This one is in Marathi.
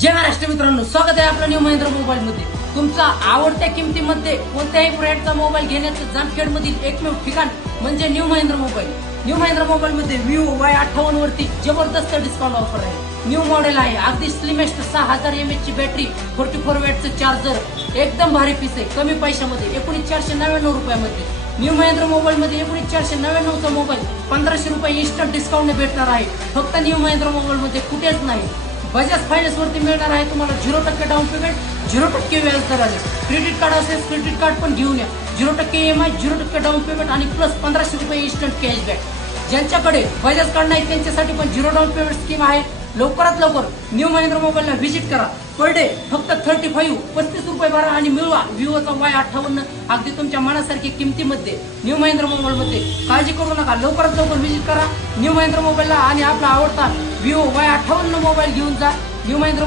जय महाराष्ट्र मित्रांनो, स्वागत आहे आपलं न्यू महिंद्रा मोबाईल मध्ये। तुमचा आवडत्या किमतीमध्ये कोणत्याही ब्रँडचा मोबाईल घेण्याचं जामखेड मधील एकमेव ठिकाण म्हणजे new Mahindra mobile. New Mahindra mobile मध्ये Vivo Y58 वरती जबरदस्त डिस्काउंट ऑफर आहे। न्यू मॉडेल आहे, अगदी स्लिमेस्ट 6000 mAh ची बॅटरी, 44 वॅटचं चार्जर, एकदम भारी पीस आहे कमी पैशामध्ये 19499 रुपयामध्ये। न्यू महिंद्रा मोबाईल मध्ये 19499 चा मोबाईल 1500 रुपये इन्स्टंट डिस्काउंट भेटणार आहे फक्त न्यू महिंद्रा मोबाईल मध्ये, कुठेच नाही। बजाज फायनान्स वरती मिळणार आहे तुम्हाला 0% डाऊन पेमेंट, 0% व्याज दराने। क्रेडिट कार्ड असेल क्रेडिट कार्ड पण घेऊन या, 0% EMI, 0% डाऊन पेमेंट आणि प्लस 1500 रुपये इन्स्टंट कॅशबॅक। ज्यांच्याकडे बजाज कार्ड नाही त्यांच्यासाठी पण 0 डाऊन पेमेंट स्कीम आहे। लवकरात लवकर न्यू महिंद्रा मोबाईलला व्हिजिट करा। पर डे फक्त 35 रुपये भरा आणि मिळवा Vivoचा Y58 अगदी तुमच्या मनासारखी किमतीमध्ये न्यू महिंद्रा मोबाईल मध्ये। काळजी करू नका, लवकरात लवकर व्हिजिट करा न्यू महिंद्रा मोबाईलला आणि आपला आवडता Vivo Y58 मोबाईल घेऊन जा। न्यू महिंद्रा